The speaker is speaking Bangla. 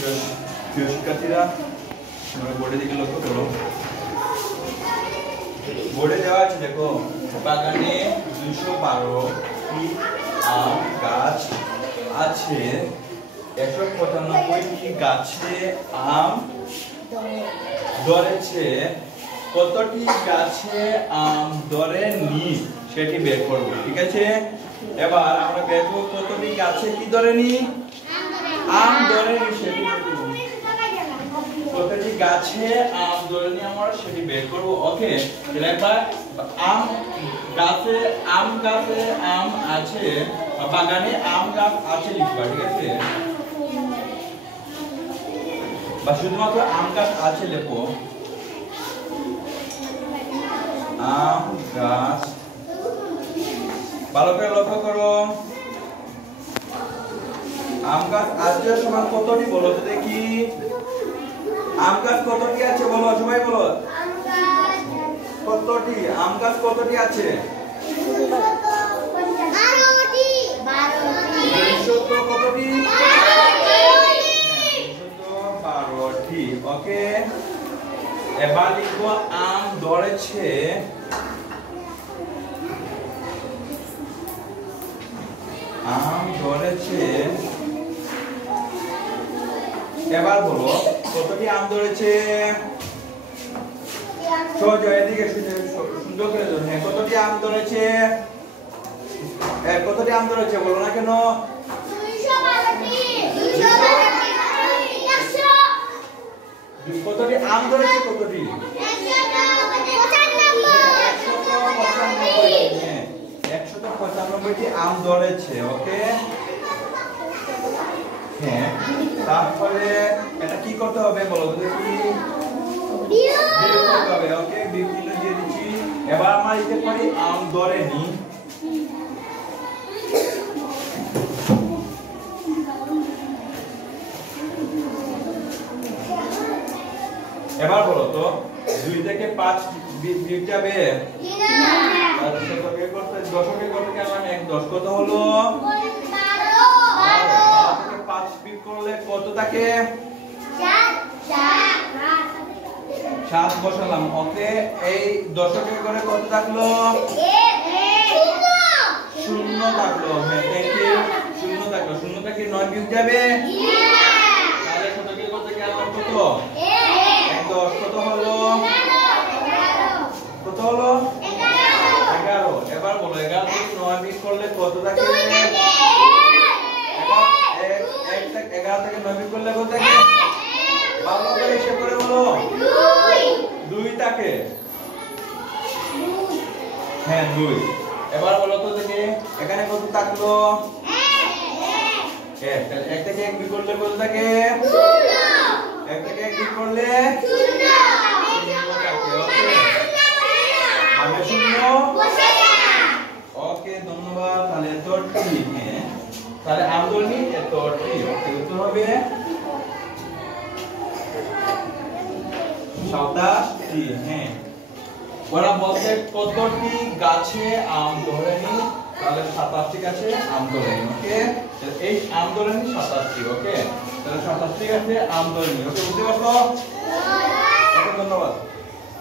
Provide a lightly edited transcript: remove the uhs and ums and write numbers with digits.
প্রিয় শিক্ষার্থীরা, তোমরা বোর্ডের দিকে লক্ষ্য করো। বোর্ডে দেওয়া আছে, দেখো, বাগানে 212টি আম গাছ আছে। 195টি গাছে আম ধরেছে। কতটি গাছে আম ধরেনি সেটি বের করব, ঠিক আছে? এবার আমরা বের করব কতটি গাছে কি ধরেনি, আম ধরেনি সেটি বের করব। কতটি গাছে আম ধরেনি আমরা সেটি বের করব। ওকে, তাহলে একবার আম গাছে আম আছে, বাগানে আম গাছ আছে লিখবা, ঠিক আছে? বা শুধুমাত্র আম গাছ আছে লেখো। আম গাছ, ভালো করে লক্ষ্য করো। আম গাছ আছে সমান কতটি বলো তো দেখি। আম গাছ কতটি আছে বলো, সবাই বলো। কতটি আম গাছ কতটি আছে? 12টি। কতটি? 12টি। ওকে, এবার লিখবো আম ধরেছে। আম ধরেছে। এবার বলো কতটি আম ধরেছে। সহজ, এদিকে সুন্দর করে ধরো। হ্যাঁ, কতটি আম ধরেছে? কতটি আম ধরেছে বলো না কেন? 212টি। কতটি আম ধরেছে? কতটি? 195টি আম ধরেছে। ওকে, হ্যাঁ, তারপরে এটা কি করতে হবে বলো তো দেখি। বিয়োগ করতে হবে। ওকে, বিয়োগ চিহ্ন দিয়ে দিচ্ছি। এবার আমরা লিখতে পারি আম ধরেনি। এবার বলো তো 2 থেকে 5 বিয়োগ যাবে? আচ্ছা, তো বের করতে দশকে কত গেলাম? 1 10 কত হলো? 12 থেকে 5 বিয়োগ করলে কত থাকে? 7 বসালাম। ওকে, এই দশকে করে কত থাকলো? 0 থাকলো। হ্যাঁ, থ্যাংক ইউ। 0 থাকলো। 0 থেকে 9 বিয়োগ যাবে? তাহলে শতকে কত গেলাম? কত? 1 10 কত হলো? কত হলো? 11। এবার বলো 11 থেকে 9 বিয়োগ করলে কত থাকে? 11 থেকে 9 বিয়োগ করলে কত থাকে? ভালো করে হিসাব করে বলো। 2 থাকে। হ্যাঁ, 2। এবার বলো তো দেখি এখানে কত থাকলো? 1। তাহলে 1 থেকে 1 বিয়োগ করলে কত থাকে? 1 থেকে 1 বিয়োগ করলে 0 থাকে। ওকে, মানে 0। ওকে, ধন্যবাদ। তাহলে 30। হ্যাঁ, তাহলে আম ধরেনি 30। ওকে, উত্তর হবে 27টি। হ্যাঁ, ওরা বলছে কতটি গাছে আম ধরেনি, তাহলে 27টি গাছে আম ধরেনি। ওকে, এই আম ধরেনি 27টি। ওকে, তাহলে 27টি গাছে আম ধরেনি। ওকে, বুঝতে পারছো? ওকে, ধন্যবাদ।